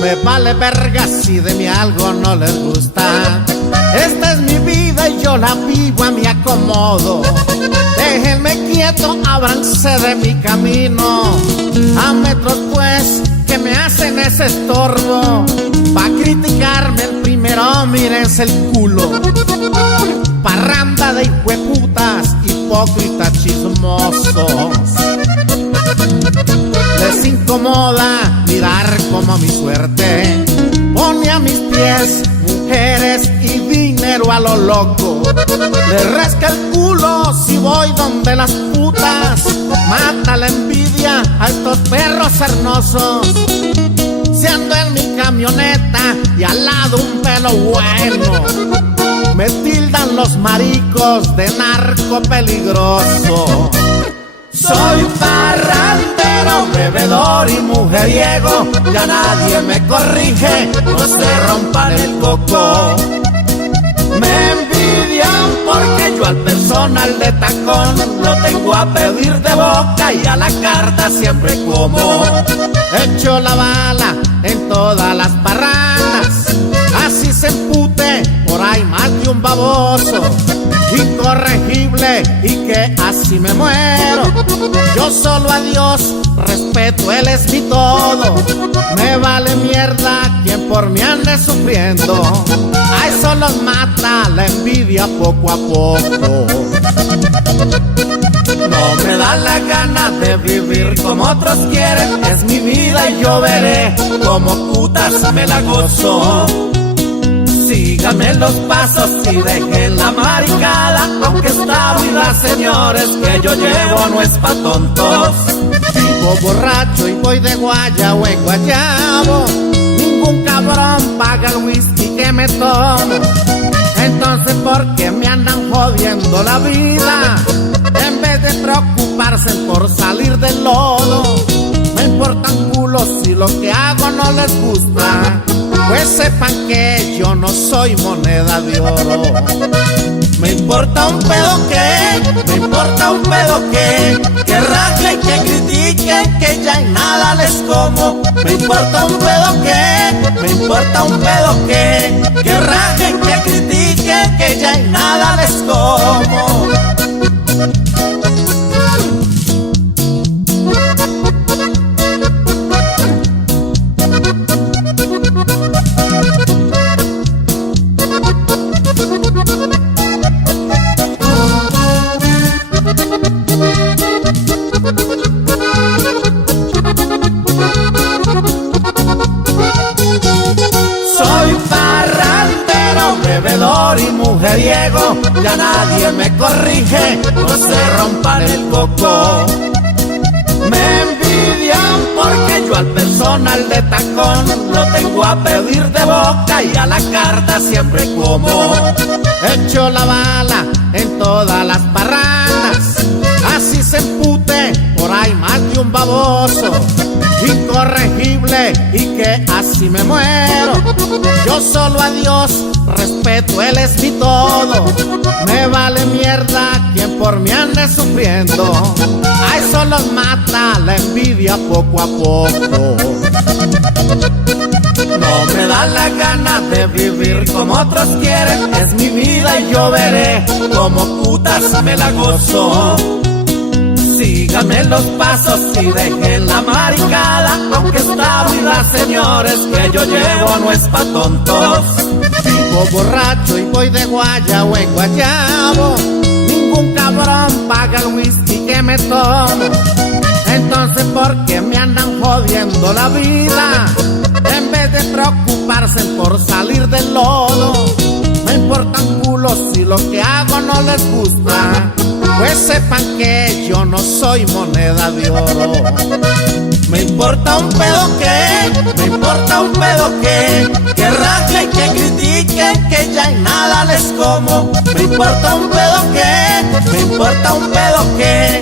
Me vale verga si de mí algo no les gusta. Esta es mi vida y yo la vivo a mi acomodo. Déjenme quieto, ábranse de mi camino. A metros pues que me hacen ese estorbo. Pa' criticarme el primero, mírense el culo. Parranda de hijueputas, hipócritas chismosos. Les incomoda mirar como mi suerte pone a mis pies mujeres y dinero a lo loco. Le rasca el culo si voy donde las putas. Mata la envidia a estos perros hermosos. Si ando en mi camioneta y al lado un pelo bueno, me tildan los maricos de narco peligroso. Soy parrandero, bebedor y mujeriego. Ya nadie me corrige, no se rompan el coco. Me envidian porque yo al personal de tacón lo tengo a pedir de boca y a la carta siempre como. Echo la bala en todas las parrandas, así se empute por ahí más de un baboso. Incorregible y que así me muero. Yo solo a Dios respeto, Él es mi todo. Me vale mierda quien por mí ande sufriendo. A eso los mata la envidia poco a poco. No me da la gana de vivir como otros quieren. Es mi vida y yo veré como putas me la gozo. Síganme los pasos y dejen la maricada, aunque esta vida, señores, que yo llevo no es pa' tontos. Vivo borracho y voy de guaya o en guayabo. Ningún cabrón paga el whisky que me tomo. Entonces, ¿por qué me andan jodiendo la vida? En vez de preocuparse por salir del lodo. Me importan culos si lo que hago no les gusta. Pues sepan que yo no soy moneda de oro. Me importa un pedo que, me importa un pedo que rajen, que critiquen, que ya en nada les como. Me importa un pedo que, me importa un pedo que rajen, que critiquen, que ya en nada les como. Soy parrandero, bebedor y mujeriego. Ya nadie me corrige, no se rompan el coco. Me envidian porque yo al personal de tacón lo tengo a pedir de boca y a la carta siempre como. Echo la bala en todas las parrandas, así se empute por ahí más de un baboso. Incorregible y que así me muero. Yo solo a Dios respeto, Él es mi todo. Me vale mierda quien por mí ande sufriendo. A eso los mata la envidia poco a poco. No me da la gana de vivir como otros quieren. Es mi vida y yo veré como putas me la gozo. Síganme los pasos y dejen la maricada, aunque esta vida, señores, que yo llevo no es pa' tontos. Vivo borracho y voy de guaya o en guayabo. Ningún cabrón paga el whisky que me tomo. Entonces, ¿por qué me andan jodiendo la vida? En vez de preocuparse por salir del lodo. Me importan culos si lo que hago no les gusta. Pues sepan que yo no soy moneda de oro. Me importa un pedo qué, me importa un pedo que rajen, que critiquen, que ya en nada les como. Me importa un pedo qué, me importa un pedo qué.